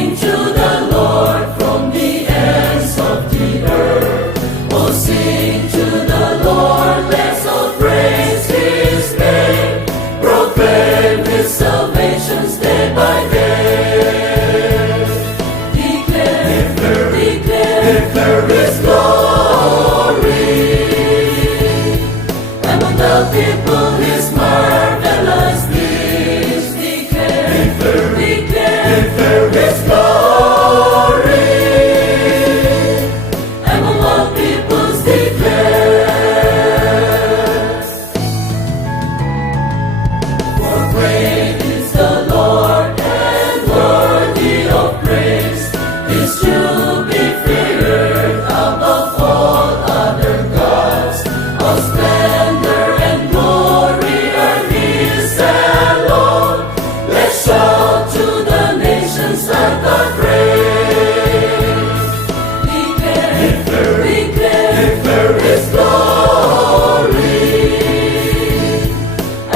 sing to the Lord from the ends of the earth. Oh, sing to the Lord, let's all praise His name. Proclaim His salvation day by day. Declare His glory. Among the people His marvelous deeds. Declare His glory. Among all peoples declare. For great is the Lord and worthy of praise. He's to be feared above all other gods. All splendor and glory are His alone. Let's shout to the nations of the praise. Declare His glory.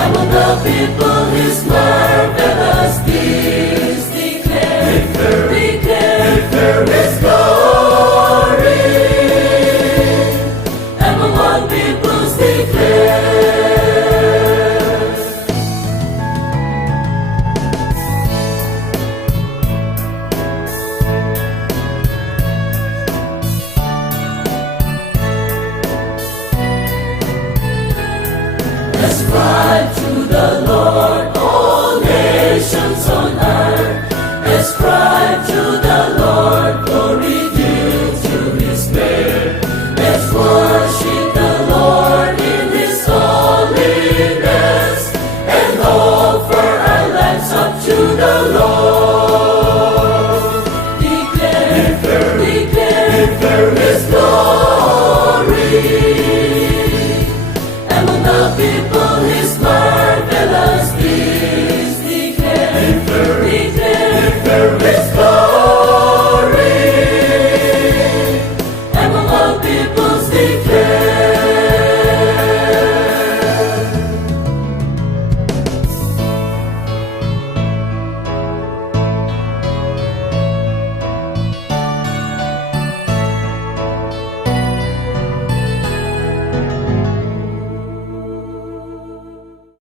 Among the people His marvelous deeds. Declare His glory. Among all peoples declare. Let's cry to the Lord.